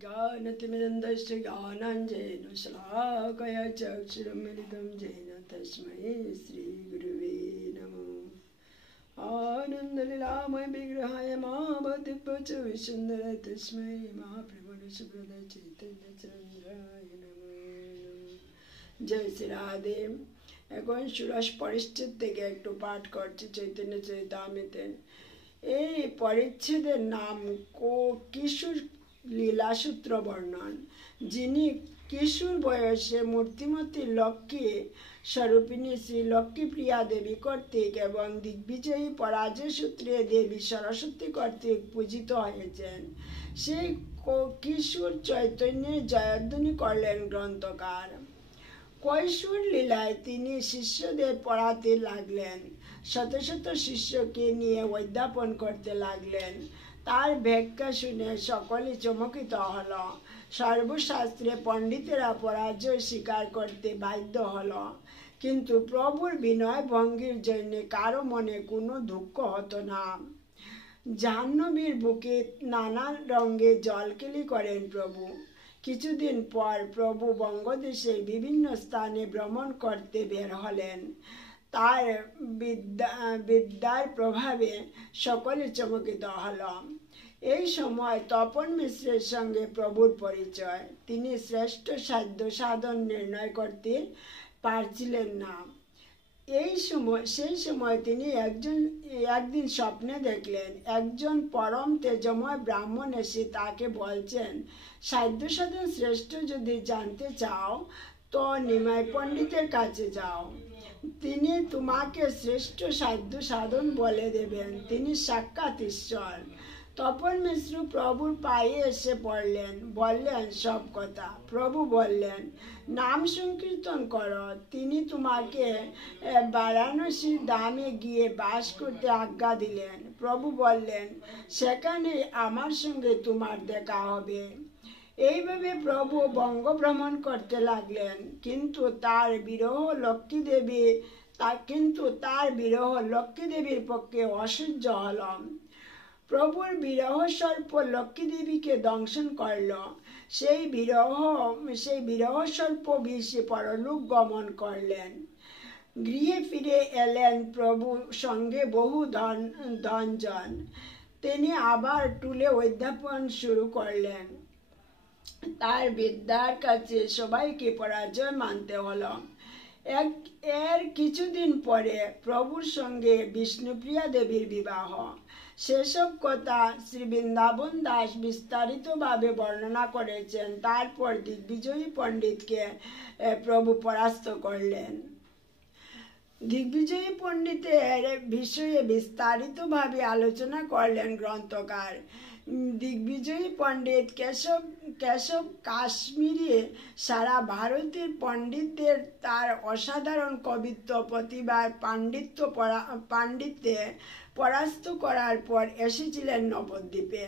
ज्ञानतिमिरन्दस्य ज्ञानाञ्जनेन शलाकया चक्षुरुन्मिलितं येन तस्मै श्रीगुरुवे नमः। आनन्दलीलामय विग्रहाय महाबोधिपच विसुन्दर तस्मै महाप्रभुने सुब्रत चैतन्यचन्द्राय नमः। जय श्री राधे। এখন ষোড়শ পরিচ্ছেদ থেকে একটু পাঠ করছি চৈতন্য চরিতামৃতে। এই পরিচ্ছেদের নাম কিশোর লীলাসূত্র বর্ণন। যিনি কিশোর বয়সে মূর্তিমতী লক্ষ্মী স্বরূপিণী শ্রী লক্ষ্মীপ্রিয়া দেবী কর্তৃক এবং দিগ্বিজয়ী পরাজয় সূত্রে দেবী সরস্বতী কর্তৃক পূজিত হয়েছেন, সেই কিশোর চৈতন্যের জয়ধ্বনি করলেন গ্রন্থকার। কৈশোর লীলায় তিনি শিষ্যদের পড়াতে লাগলেন, শত শত শিষ্যকে নিয়ে অধ্যাপন করতে লাগলেন। তার ব্যাখ্যা শুনে সকলে চমকিত হল। সর্বশাস্ত্রে পণ্ডিতেরা পরাজয় স্বীকার করতে বাধ্য হল, কিন্তু প্রভুর বিনয় ভঙ্গির জন্য কারো মনে কোনো দুঃখ হতো না। জাহ্নবীর বুকে নানা রঙে জলকেলি করেন প্রভু। কিছুদিন পর প্রভু বঙ্গদেশের বিভিন্ন স্থানে ভ্রমণ করতে বের হলেন। তার বিদ্যার প্রভাবে সকলে চমকিত হল। এই সময় তপন মিশ্রের সঙ্গে প্রভুর পরিচয়। তিনি শ্রেষ্ঠ সাধ্য সাধন নির্ণয় করতে পারছিলেন না। সেই সময় তিনি একদিন স্বপ্নে দেখলেন, একজন পরম তেজময় ব্রাহ্মণ এসে তাকে বলছেন, সাধ্য সাধন শ্রেষ্ঠ যদি জানতে চাও তো নিমাই পণ্ডিতের কাছে যাও, তিনি তোমাকে শ্রেষ্ঠ সাধ্য সাধন বলে দেবেন, তিনি সাক্ষাৎ ঈশ্বর। তপন মিশ্র প্রভুর পায়ে এসে পড়লেন, বললেন সব কথা। প্রভু বললেন, নাম সংকীর্তন করো, তিনি তোমাকে বারাণসীর ধামে গিয়ে বাস করতে আজ্ঞা দিলেন। প্রভু বললেন, সেখানে আমার সঙ্গে তোমার দেখা হবে। এইভাবে প্রভু বঙ্গ ভ্রমণ করতে লাগলেন, কিন্তু তার বিরহ লক্ষ্মীদেবীর পক্ষে অসহ্য হল। প্রভুর বিরহ সর্প লক্ষ্মীদেবীকে দংশন করল। সেই বিরহ সর্প বিষে পরলোক গমন করলেন। গৃহে ফিরে এলেন প্রভুর সঙ্গে বহু ধনজন। তিনি আবার টুলে অধ্যাপন শুরু করলেন। তার বিদ্যার কাছে সবাইকে পরাজয় মানতে হলো। এর কিছুদিন পরে প্রভুর সঙ্গে বিষ্ণুপ্রিয়া দেবীর বিবাহ। সেসব কথা শ্রী বৃন্দাবন দাস বিস্তারিতভাবে বর্ণনা করেছেন। তারপর দিগ্বিজয়ী পণ্ডিতকে প্রভু পরাস্ত করলেন। দিগ্বিজয়ী পণ্ডিতের বিষয়ে বিস্তারিতভাবে আলোচনা করলেন গ্রন্থকার। দিগ্বিজয়ী পণ্ডিত কেশব কাশ্মীরি সারা ভারতের পণ্ডিতদের তার অসাধারণ কবিত্ব প্রতিভার পাণ্ডিত্যে পরাস্ত করার পর এসেছিলেন নবদ্বীপে।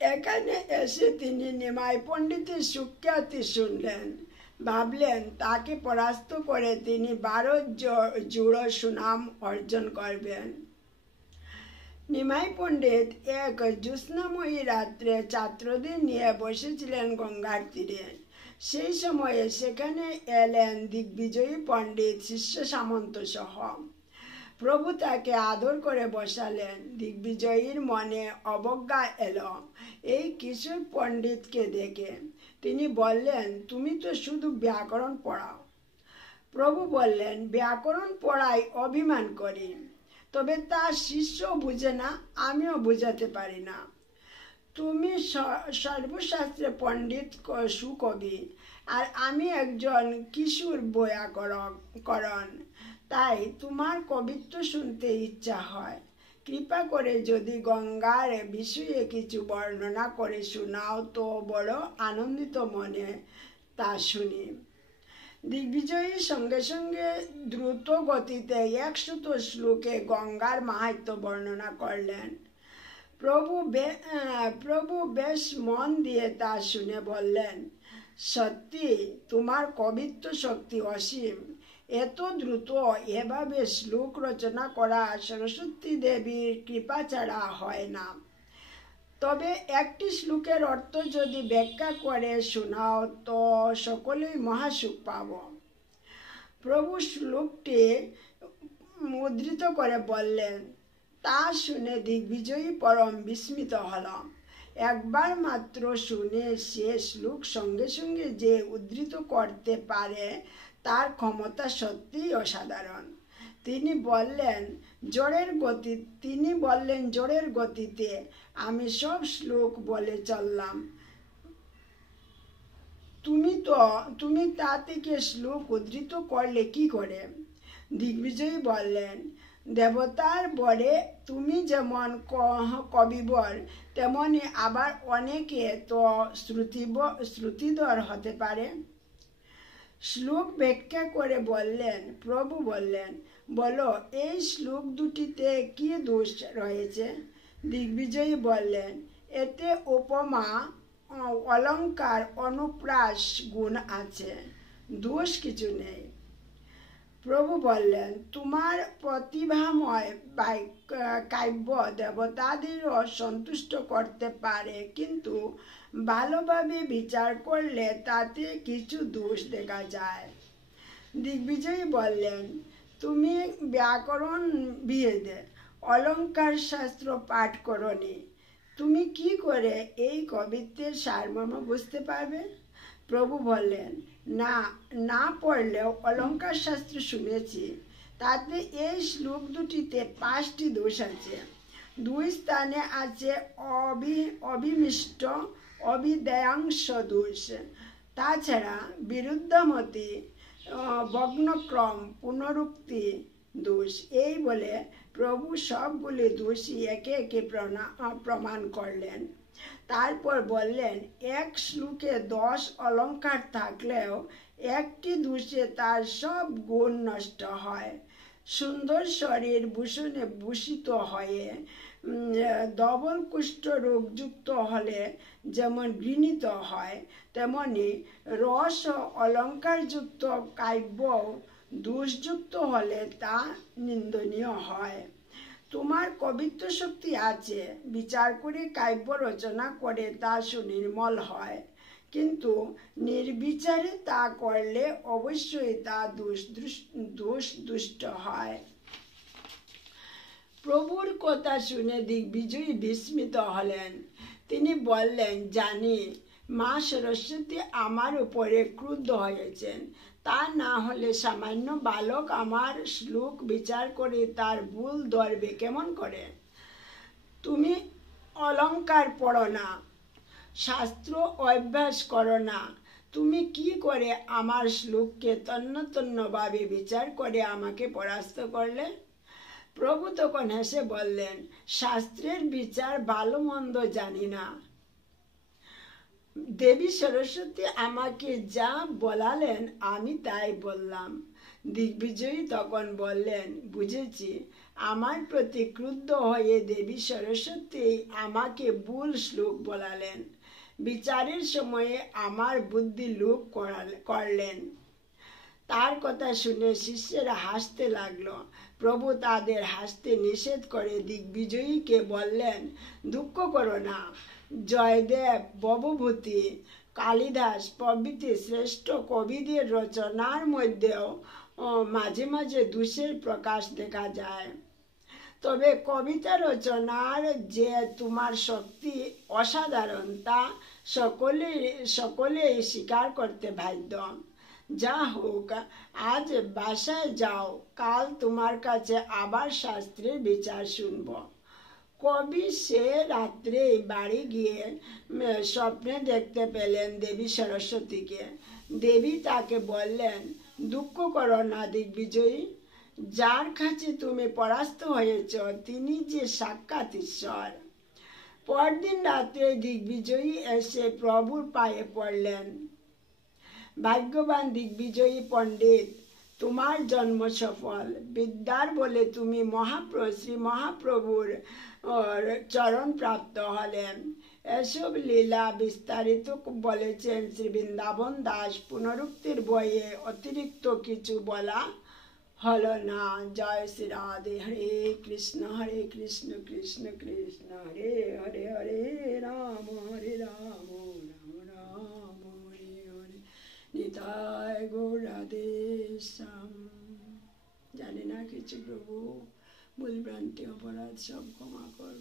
এখানে এসে তিনি নিমাই পণ্ডিতের সুখ্যাতি শুনলেন, ভাবলেন তাকে পরাস্ত করে তিনি ভারত জুড়ো সুনাম অর্জন করবেন। নিমাই পণ্ডিত এক জ্যোৎস্নাময়ী রাত্রে ছাত্রদের নিয়ে বসেছিলেন গঙ্গার তীরে। সেই সময়ে সেখানে এলেন দিগ্বিজয়ী পণ্ডিত শিষ্য সামন্ত সহ। প্রভু তাকে আদর করে বসালেন। দিগ্বিজয়ীর মনে অবজ্ঞা এলো এই কিশোর পণ্ডিতকে দেখে। তিনি বললেন, তুমি তো শুধু ব্যাকরণ পড়াও। প্রভু বললেন, ব্যাকরণ পড়াই অভিমান করি, তবে তা শিষ্য বুঝে না, আমিও বুঝাতে পারি না। তুমি সর্বশাস্ত্রে পণ্ডিত সুকবি, আর আমি একজন কিশোর বৈয়াকরণ, তাই তোমার কবিত্ব শুনতে ইচ্ছা হয়। কৃপা করে যদি গঙ্গার বিষয়ে কিছু বর্ণনা করে শোনাও তো বড় আনন্দিত মনে তা শুনি। দিগ্বিজয়ী সঙ্গে সঙ্গে দ্রুত গতিতে 100 শ্লোকে গঙ্গার মাহাত্ম্য বর্ণনা করলেন। প্রভু বেশ মন দিয়ে তা শুনে বললেন, সত্যি তোমার কবিত্ব শক্তি অসীম। এত দ্রুত এভাবে শ্লোক রচনা করা সরস্বতী দেবীর কৃপা ছাড়া হয় না। তবে একটি শ্লোকের অর্থ যদি ব্যাখ্যা করে শোনাও তো সকলেই মহাসুখ পাব। প্রভু শ্লোকটি উদ্ধৃত করে বললেন। তা শুনে দিগ্বিজয়ী পরম বিস্মিত হল। একবার মাত্র শুনে সে শ্লোক সঙ্গে সঙ্গে যে উদ্ধৃত করতে পারে তার ক্ষমতা সত্যিই অসাধারণ। তিনি বললেন জোরের গতিতে আমি সব শ্লোক বলে চললাম। তুমি তা থেকে শ্লোক উদ্ধৃত করলে কি করে? দিগ্বিজয়ী বললেন, দেবতার বরে তুমি যেমন কবিবর, তেমনি আবার অনেকে তো শ্রুতিধর হতে পারে। শ্লোক ব্যাখ্যা করে বললেন, প্রভু বললেন, বলো এই শ্লোক দুটিতে কি দোষ রয়েছে? দিগ্বিজয়ী বললেন, এতে উপমা, অলঙ্কার, অনুপ্রাস গুণ আছে, দোষ কিছু নেই। প্রভু বললেন, তোমার প্রতিভাময় কাব্য দেবতাদেরও সন্তুষ্ট করতে পারে, কিন্তু ভালোভাবে বিচার করলে তাতে কিছু দোষ দেখা যায়। দিগ্বিজয়ী বললেন, তুমি ব্যাকরণ বিদে, অলঙ্কার শাস্ত্র পাঠ করনি, তুমি কি করে এই কবিত্বের সারমর্ম বুঝতে পারবে? প্রভু বললেন, না পড়লেও অলঙ্কার শাস্ত্র শুনেছি, তাতে এই শ্লোক দুটিতে 5টি দোষ আছে। 2 স্থানে আছে অবিমিষ্ট অবিদেয়াংশ দোষ, তাছাড়া বিরুদ্ধমতি, ভগ্নক্রম, পুনরুক্তি দোষ। এই বলে প্রভু সবগুলি দোষী একে একে প্রমাণ করলেন। তারপর বললেন, এক শ্লোকে 10 অলঙ্কার থাকলেও একটি দোষে তার সব গুণ নষ্ট হয়। সুন্দর শরীর ভূষণে ভূষিত হয়ে ডবল কুষ্ঠ রোগযুক্ত হলে যেমন ঘৃণিত হয়, তেমনি রস ও অলঙ্কারযুক্ত কাব্য দোষযুক্ত হলে তা নিন্দনীয় হয়। তোমার কবিত্ব শক্তি আছে, বিচার করে কাব্য রচনা করে তা সুনির্মল হয়, কিন্তু নির্বিচারে তা করলে অবশ্যই তা দুষ্ট হয়। প্রভুর কথা শুনে দিগ্বিজয়ী বিস্মিত হলেন। তিনি বললেন, জানি মা সরস্বতী আমার উপরে ক্রুদ্ধ হয়েছেন, তা না হলে সামান্য বালক আমার শ্লোক বিচার করে তার ভুল ধরবে কেমন করে? তুমি অলঙ্কার পড়ো না, শাস্ত্র অভ্যাস করো না, তুমি কি করে আমার শ্লোককে তন্নতন্নভাবে বিচার করে আমাকে পরাস্ত করলে? প্রভু তখন হেসে বললেন, শাস্ত্রের বিচার ভালো মন্দ জানি না, দেবী সরস্বতী আমাকে যা বলালেন আমি তাই বললাম। দিগ্বিজয়ী তখন বললেন, বুঝেছি, আমার প্রতি ক্রুদ্ধ হয়ে দেবী সরস্বতী আমাকে ভুল শ্লোক বলালেন, বিচারের সময়ে আমার বুদ্ধি লোপ করলেন। তার কথা শুনে শিষ্যেরা হাসতে লাগলো। প্রভু তাদের হাসতে নিষেধ করে দিগ্বিজয়ীকে বললেন, দুঃখ করো না, জয়দেব, ভবভূতি, কালিদাস প্রভৃতি শ্রেষ্ঠ কবিদের রচনার মধ্যেও মাঝে মাঝে দোষের প্রকাশ দেখা যায়, তবে কবিতা রচনার যে তোমার শক্তি অসাধারণ তা সকলেই স্বীকার করতে বাধ্য। যা হোক, আজ বাসায় যাও, কাল তোমার কাছে আবার শাস্ত্রের বিচার শুনব। কবি সে রাত্রে বাড়ি গিয়ে স্বপ্নে দেখতে পেলেন দেবী সরস্বতীকে। দেবী তাকে বললেন, দুঃখ করো না দিগ্বিজয়ী, যার কাছে তুমি পরাস্ত হয়েছ তিনি যে সাক্ষাৎ ঈশ্বর। পরদিন রাত্রে দিগ্বিজয়ী এসে প্রভুর পায়ে পড়লেন। ভাগ্যবান দিগ্বিজয়ী পণ্ডিত, তোমার জন্ম সফল, বিদ্যার বলে তুমি শ্রী মহাপ্রভুর চরণ প্রাপ্ত হলেন। এসব লীলা বিস্তারিত বলেছেন শ্রী বৃন্দাবন দাস পুনরুক্তির বইয়ে, অতিরিক্ত কিছু বলা হলো না। জয় শ্রী রাধে। হরে কৃষ্ণ কৃষ্ণ কৃষ্ণ হরে হরে, হরে রাম রাম রাম হরে হরে। নিতাই গৌর রাধে শ্যাম। জানি না কিছু প্রভু, ভুল ভ্রান্তি অপরাধ সব ক্ষমা কর।